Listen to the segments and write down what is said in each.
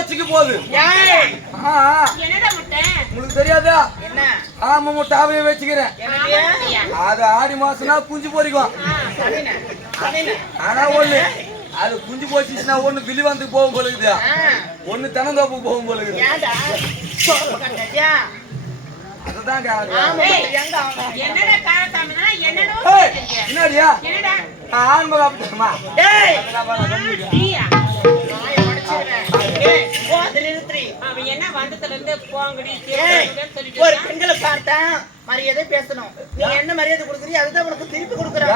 கோச்சிக்கு போகுது. உங்களுக்கு தெரியாதா? ஆமா முட்டாவையும் வச்சுக்கிறேன். அது ஆடி மாசம்னா குஞ்சு பொறிக்கும். ஆனா ஒண்ணு அது குஞ்சு போச்சுன்னா ஒண்ணு வில்லிவாந்துக்கு போகும் போல இருக்குதா, ஒண்ணு தென்னந்தோப்புக்கு போகும் போல இருக்குது. அதுதான் என்னடியா ஆன்மகா என்ன வந்ததுல இருந்து ஒரு பெண்களை பார்த்தா மரியாதை பேசணும். நீ என்ன மரியாதை கொடுக்குறீங்க அதுதான் உனக்கு திருப்பி கொடுக்குறாங்க.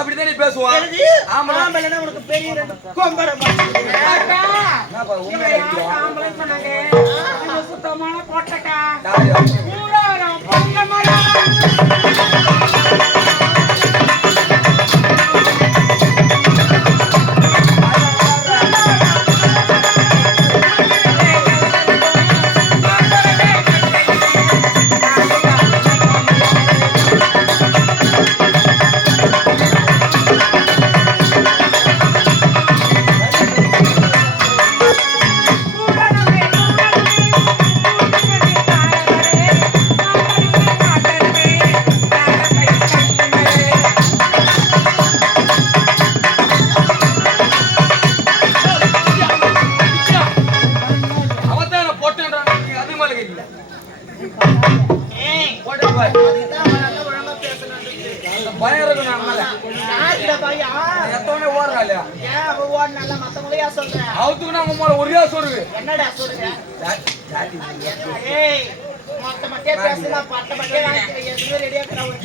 அப்படிதான் நீ பேசுவான். உனக்கு பெரிய சுத்தமான போட்டக்கா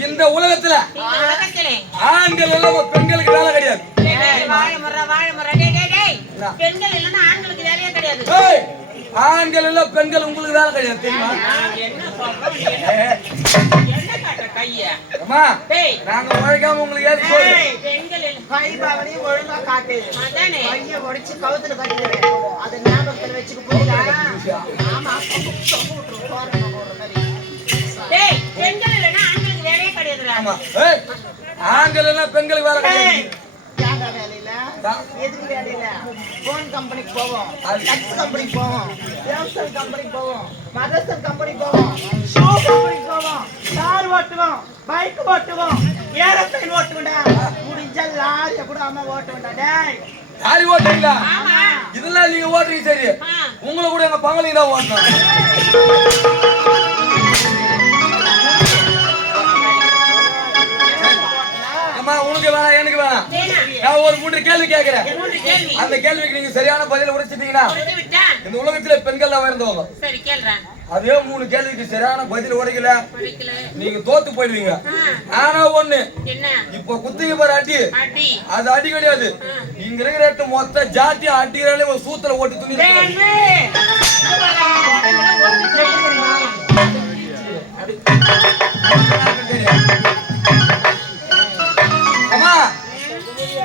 இந்த உலகத்துல ஆண்கள் எல்லாம் பெண்களுக்கு வேலை கிடையாது. ஆண்கள் எல்லாம் பெண்கள் உங்களுக்கு வேலை கிடையாது தெரியுமா? நாங்க உழைக்காம உங்களுக்கு ஒழுங்கா காட்டு உடைச்சு கவுத்துல கட்டிடுவேன். அது ஞாபகத்துல வச்சுக்க போகுதா? ஆண்கள் எல்லாம் பெண்களுக்கு வேலை கிடையாது. எதுக்கு வேலையில போன் கம்பெனிக்கு போவோம், கம்பெனிக்கு போவோம், கம்பெனிக்கு போவோம், மதர்சன் கம்பெனிக்கு போவோம், ஷூ கம்பெனிக்கு போவோம், கார் ஓட்டுவோம், பைக் ஓட்டுவோம், ஏரோப்ளேன் ஓட்டுவோம்டா. முடிஞ்ச லாரிய கூட அம்மா ஓட்டுவோம்டா. டேய் லாரி ஓட்டுறீங்களா? இதெல்லாம் நீங்க ஓட்டுறீங்க சரி, உங்களை கூட எங்க பங்களிங்க தான் ஓட்டணும். உனக்கு வேணாம் எனக்கு வேணாம். நான் ஒரு 3 கேள்வி கேட்கிறேன். அந்த கேள்விக்கு நீங்க சரியான பதில உரைச்சிட்டீங்கன்னா இந்த உலகத்துல பெண்கள் தான் இருந்தவங்க. அதே 3 கேள்விக்கு சரியான பதில் உரைக்கல நீங்க தோத்து போயிடுவீங்க. ஆனா ஒண்ணு, இப்ப குத்திங்க பாரு அடி, அது அடி கிடையாது. இங்க இருக்கிற மொத்த ஜாட்டி அடிக்கிறாலே ஒரு சூத்திர ஓட்டு துணி.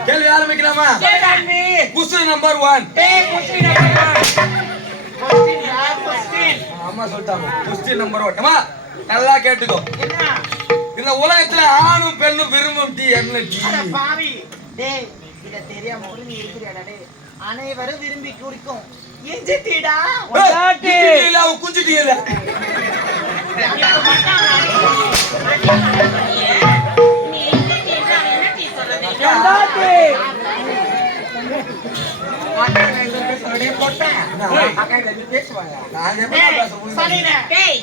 கேள்வி ஆரம்பிக்கலாமா? Question number 1. அம்மா சொல்லிட்டாங்க क्वेश्चन नंबर 1. அம்மா நல்லா கேட்டுக்கோ. இந்த உலகத்துல ஆணும் பெண்ணும் விரும்பும் டீ என்ன டீ? பாவி டேய் இத தெரியாம நீ இருக்கறியாடா டேய். அனைவரும் விரும்பி குடிக்கும் இஞ்சி டீடா. டீ இல்ல குஞ்சி டீ இல்ல.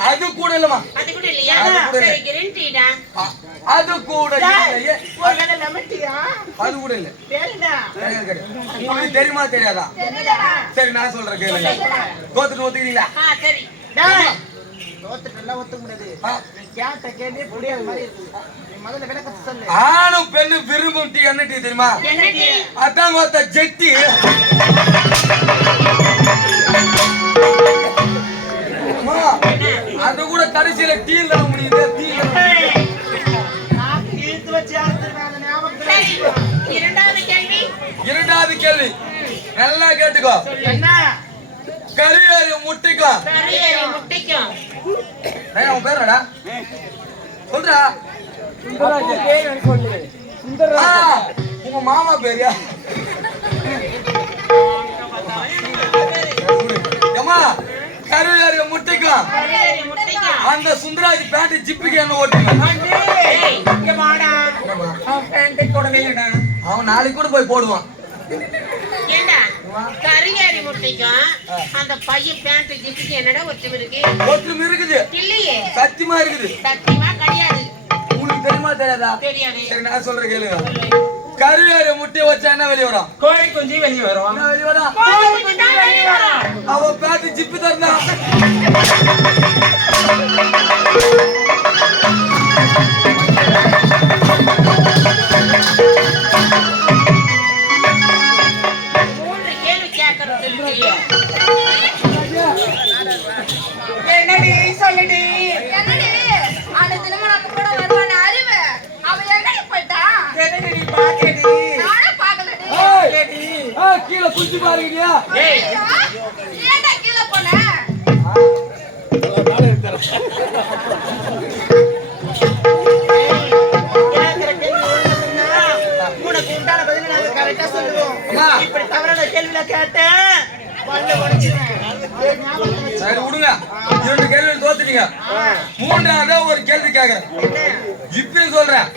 அது கூட இல்லமா, அது கூட இல்லையா? அது கூட இல்ல. உங்களுக்கு தெரியுமா தெரியாதா? சரி நான் சொல்றேன் கேளுங்க. தோத்துட்டு ஒத்துக்கிறீங்களா? ஆணும் பெண்ணு விரும்பும் டீ என்ன டீ தெரியுமா? அதான் மொத்த ஜெட்டி. அது கூட கடைசியில டீ இல்ல முடியுது. டீ இரண்டாவது கேள்வி நல்லா கேட்டுக்கோ. கரியறி முட்டிக்கலாம். அவன் பேரடா சொல்றா. உங்க மாமா பேரியா? முட்டைக்கும் அந்த சுந்தராஜ் பேண்ட் ஜிப்புக்கு என்ன ஓட்டுங்க அவன் நாளைக்கு கூட போய் போடுவான். கரிகாரி முட்டைக்கும் அந்த பையன் பேண்ட் ஜிப்புக்கு என்னடா ஒற்றுமை இருக்கு? ஒற்றுமை இருக்குது இல்லையே, சத்தியமா இருக்குது. சத்தியமா கிடையாது. உங்களுக்கு தெரியுமா தெரியாதா? தெரியாது. சரி நான் சொல்றேன் கேளுங்க. கருவேறு முட்டையை வச்சா என்ன வெளியே வரும்? கோழி குஞ்சு வெளியே வரும். என்ன வெளியே வரும்? கோழி குஞ்சு தான் வெளிய வரும். அவன் பேண்ட் ஜிப்பு தரனா மூன்று கேள்வி கேட்கறது இருக்கு. என்னடி சொல்லுடி. என்னடி அந்த திருமணத்துக்கு கூட வருவானே அறிவு அவன் எங்கடி போயிட்டான்? என்னடி பாக்கடி. நானும் பார்க்கலடி. கீழே குச்சி பாருங்க. ஐயோ, ஏன்டா கீழே போன? கேக்குற கேள்வி ஒண்ணுன்னா உனக்கு உண்டான பதில் நாங்க கரெக்டா சொல்லுவோம். அம்மா. இப்படி தவறான கேள்வியில கேட்டேன் பல்ல உடைச்சிடுவேன். ஞாபகம் வச்சு. சரி விடுங்க. 2 கேள்வியில் தோத்துட்டீங்க. மூன்றாவது ஒரு கேள்வி கேக்குறேன். இப்பயும் சொல்றேன்.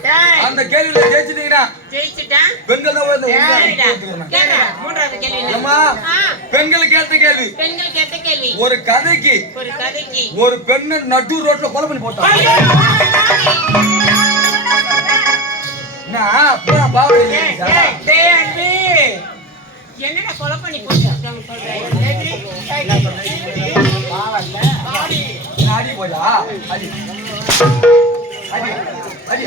அந்த கேள்வியில ஜெயிச்சிட்டீங்கன்னா ஜெயிச்சுட்டேன். பெண்கள் தான் வந்து சரிடா. கேளு. மூன்றாவது கேள்வி என்ன? அம்மா பெண்களுக்கு ஏத்த கேள்வி. பெண்களுக்கு ஏத்த கேள்வி. ஒரு கதைக்கு ஒரு பெண்ணை நடு ரோட்ல கொலை பண்ணி போட்டான். என்ன அப்பதான் பாவடி என்னடா கொலை பண்ணி போட்டாங்க சொல்றேன். அடி போயா அடி அடி அடி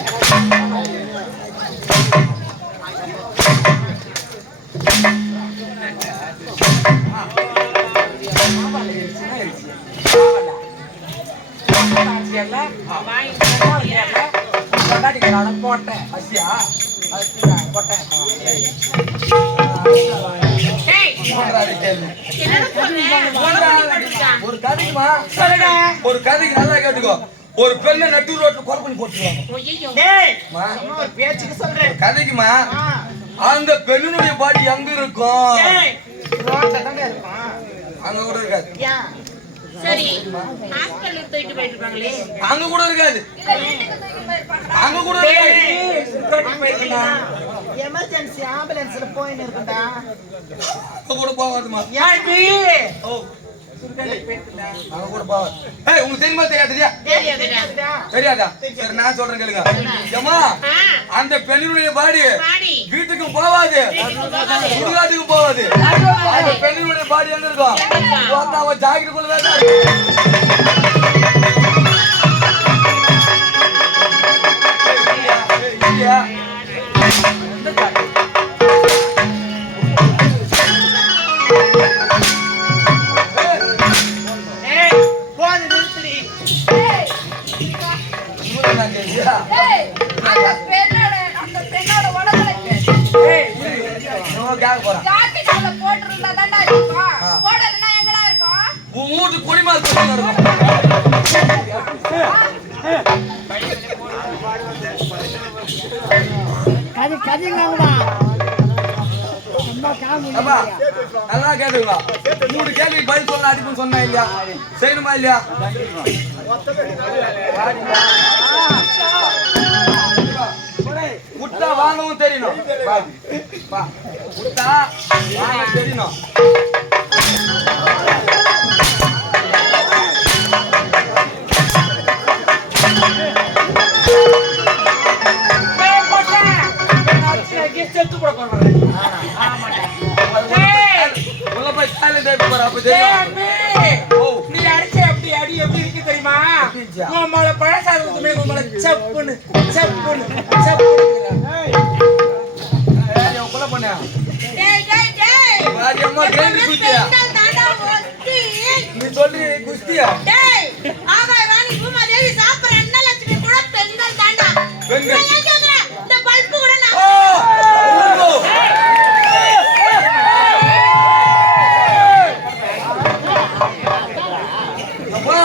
போட்டேன் அசியா போட்டேன். டேய், மூன்றாவது கேள்வி. என்னடா சொல்றேன்? கொலை பண்ணி போட்டுட்டான். ஒரு கதைக்குமா சொல்லுடா. ஒரு கதைக்கு நல்லா கேட்டுக்கோ. ஒரு பெண்ணை நடு ரோட்ல கொலை பண்ணி போட்டுருவாங்க. ஐயோ. டேய் அம்மா, சும்மா ஒரு பேச்சுக்கு சொல்றேன். கதைக்குமா ஆ. அந்த பெண்ணுடைய பாடி எங்க இருக்கும்? டேய் ரோட்ல தாங்க இருப்பான். அங்க கூட இருக்காது. ஏன் சரி, ஹாஸ்பிடலுக்கு தூக்கிட்டு போயிட்டு இருப்பாங்களே. அங்க கூட இருக்காது. இல்ல வீட்டுக்கு தூக்கி போயிருப்பாங்கடா. அங்க கூட இருக்காது. எமர்ஜென்சி ஆம்புலன்ஸ்ல போயின்னு இருக்குடா. அங்க கூட போகாதுமா. யாடி ஓ அங்க கூட போகாது. ஏய் உங்களுக்கு தெரியுமா தெரியாதுயா? தெரியாதுடா. தெரியாதா? சரி நான் சொல்றேன் கேளுங்க. ஏம்மா ஆ, அந்த பெண்ணுடைய பாடி பாடி. வீட்டுக்கு போகாது, சுடுகாட்டுக்கு போகாது. அந்த பெண்ணுடைய பாடி எங்க இருக்கும்? பார்த்தா அவன் ஜாக்கெட் குள்ள தான் இல்லையா? ஏய் போது நிறுத்துடி. ஏய், ஏய், அந்த பெண்ணோட உடம்புல ஏய் ஜாக்கெட் உள்ள போட்டிருந்தா தான்டா இருக்கும். போடலன்னா எங்கடா இருக்கும்? உன் வீட்டு குடிமால் இருக்கும். அப்பா, நல்லா கேட்டுங்களா? 3 கேள்விக்கு பதில் சொல்ல அடிப்புன்னு சொன்னா இல்லையா? செய்யணுமா இல்லையா? முட்டா வாங்கவும் தெரியணும். வா. முட்டா வாங்க தெரியணும். ஏய் போடா. நான் செத்து போட போறேன். உள்ள போய் silent ஆயிட்டு போற, அப்ப தெரியும். ஓ. நீ அடிச்ச அப்படி அடி எப்படி இருக்கு தெரியுமா? உன் மேல பழசாதத்து மேல உன் மேல சப்புன்னு சப்புன்னு சப்புன்னு. ஏய், அவன் கொலை பண்ண. டேய், டேய், டேய். வாடி அம்மா, கேட்டு சுத்தியா? பெண்கள் தாண்டா ஒத்தி. நீ சொல்லி குஸ்தியா? டேய், ஆகாய வாணி பூமாதேவி சாப்பிடுற அன்னலட்சுமி கூட பெண்கள் தாண்டா. பெண்கள். நான் ஏன் கேக்குறேன்? இந்த பல்பு கூட நான் ஓ! ஓ! அப்பா,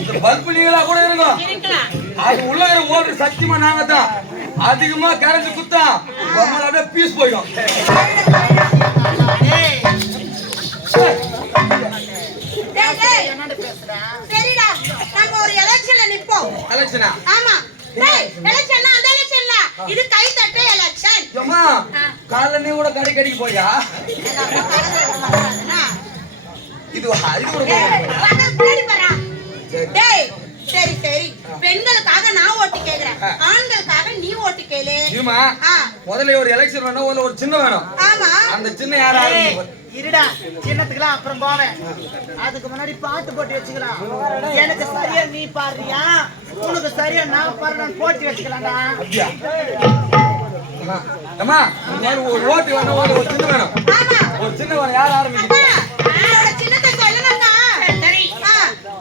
இந்த பல்பு நீங்களா கூட இருக்கும். இருக்கலாம். அது உள்ள இருக்கிற ஓடுற சத்தியமா நாங்க தான். அதிகமா கரண்ட் குத்தா நம்மள அப்படியே பீஸ் போயிடும். டேய், டேய். காலைல நீ கூட கடைக்கு போயா எங்க அப்பா கடை வராதுன்னா இது அது கூட பின்னாடி பாரா. டேய் சரி சரி பெண்களுக்காக நான் ஓட்டு கேக்குறேன், ஆண்களுக்காக நீ ஓட்டு கேளு. இருமா முதல்ல ஒரு எலெக்ஷன் வேணும், ஒரு சின்ன வேணும். ஆமா அந்த சின்ன யாரா இருடா, சின்னத்துக்குலாம் அப்புறம் போவேன். அதுக்கு முன்னாடி பாட்டு போட்டி வச்சுக்கலாம். எனக்கு சரியா நீ பாடுறியா, உனக்கு சரியா நான் பாடுறேன் போட்டி வச்சுக்கலாம்டா. அம்மா ஒரு ஓட்டு வேணும், ஒரு சின்ன வேணும். ஆமா ஒரு சின்ன வேணும். யார் ஆரம்பிக்கிறீங்க? என்னோட சின்னத்தை சொல்லணும்டா. சரி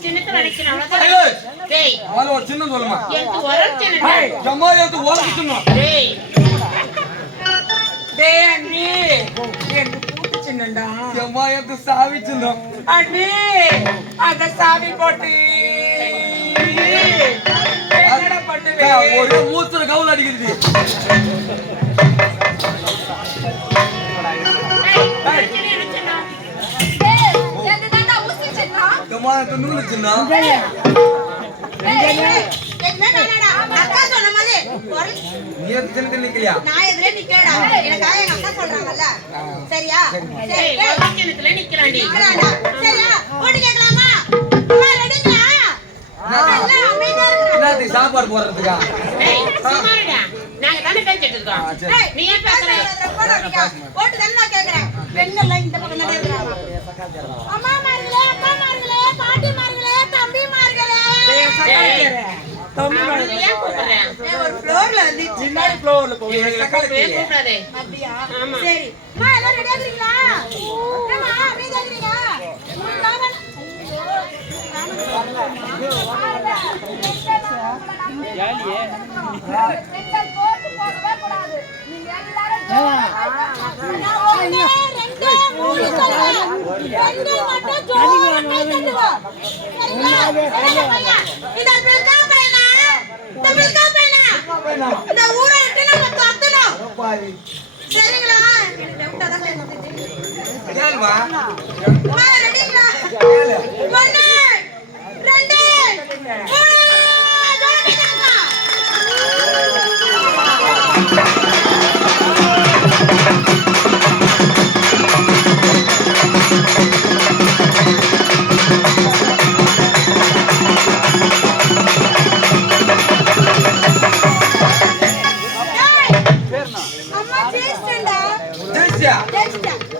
சின்னத்தை நினைக்கிறேன் அவ்வளவுதான். டேய் அவள ஒரு சின்ன சொல்லுமா. எனக்கு ஒரு சின்னத்தை. அம்மா எனக்கு ஒரு சின்ன. டேய் டேய் அண்ணி, எனக்கு பூட்டு சின்னண்டா. அம்மா எனக்கு சாவி சின்ன. அண்ணி அத சாவி போட்டு என்னடா பண்ணுவே? ஒரு மூத்திர கவுல் அடிக்குது. அம்மா எனக்கு நூலு சின்ன. அக்கா சொன்ன மாதிரி நீ சின்னத்தில் நிக்கலையா? நான் எதுல நிக்கிறேடா, எனக்காக எங்க அக்கா சொல்றாங்கல்ல. சரியா சரி கிணத்துல நிக்கிறாண்டி. சரியா ஓடி கேட்கலாமா? அம்மா ரெடிங்களா? எல்லாம் அமைதியா இருக்கணும். என்னது சாப்பாடு போடுறதுக்கா? டேய் சும்மா இருடா, நாங்க தானே பேசிட்டு இருக்கோம். டேய் நீ ஏன் பேசுற? ஓட்டு தானே நான் கேக்குறேன். பெண்கள் இந்த பக்கம் தான் இருக்கறாங்க. அம்மா மார்களே, அப்பா மார்களே, பாட்டி மார்களே, தம்பி மார்களே. தம்பி மார்களே ஏன் கூப்பிடுறேன்? ஒரு ஃப்ளோர்ல வந்து சின்ன ஃப்ளோர்ல போய் கூப்பிடாதே. அப்படியா? சரி அம்மா எல்லாம் ரெடியா இருக்கீங்களா? அம்மா அமைதியா இருக்கீங்க? சரிங்களா? கேள்வா ரெடிங்களா? 1 2 3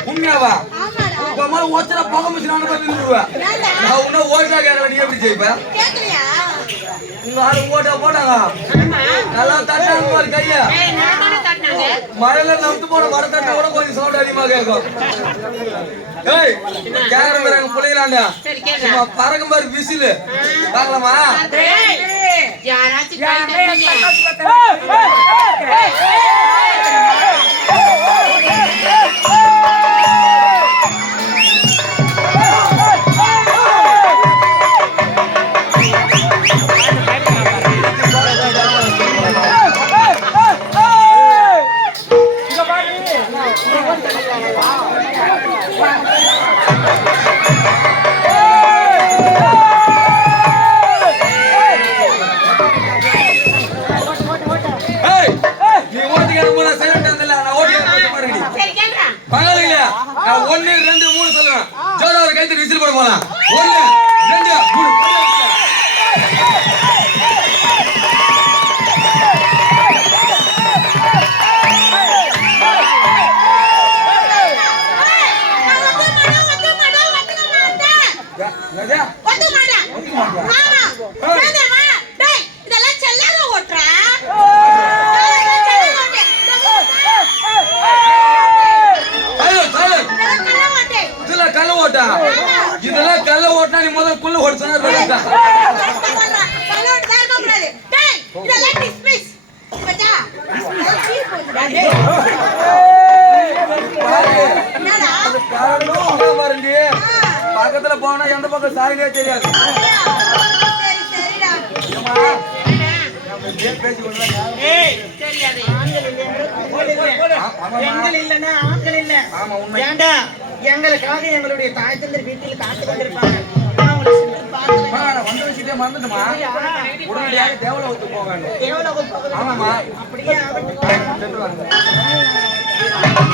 உண்மையாவா? உங்க ஓச்சர போக முடிச்சு நான் உன்ன ஓட்டா கேட்கல. நீ எப்படி செய்வ? உங்க ஆளு ஓட்டா போட்டாங்க நல்லா தட்டாங்க ஒரு கைய. மழையில நம்பு போன வட தட்டா கூட கொஞ்சம் சவுண்ட் அதிகமா கேட்கும். ஏய் கேக்குற மாதிரி எங்க பிள்ளைங்களாண்டா சும்மா பறக்கும் பாரு விசிலு பார்க்கலாமா? யாராச்சும் நான் 1 2 3 சொல்லுவேன். ஜோரா ஒரு கைத்து விசில் போட போலாம். 1 2 3 இதெல்லாம் கல்ல ஓட்டினா நீ முதல்ல குள்ள ஓட சொன்னா பக்கத்துல போனா எந்த பக்கம் சாரினே தெரியாது. எங்களுக்காக எங்களுடைய தாய் தந்தை வீட்டில் காத்து கொண்டிருப்பாங்க. வந்த விஷயத்தையே மறந்துட்டுமா உடனடியாக தேவலோகத்துக்கு போக வேண்டும். அப்படியே ஆமாமா அப்படியே ஆ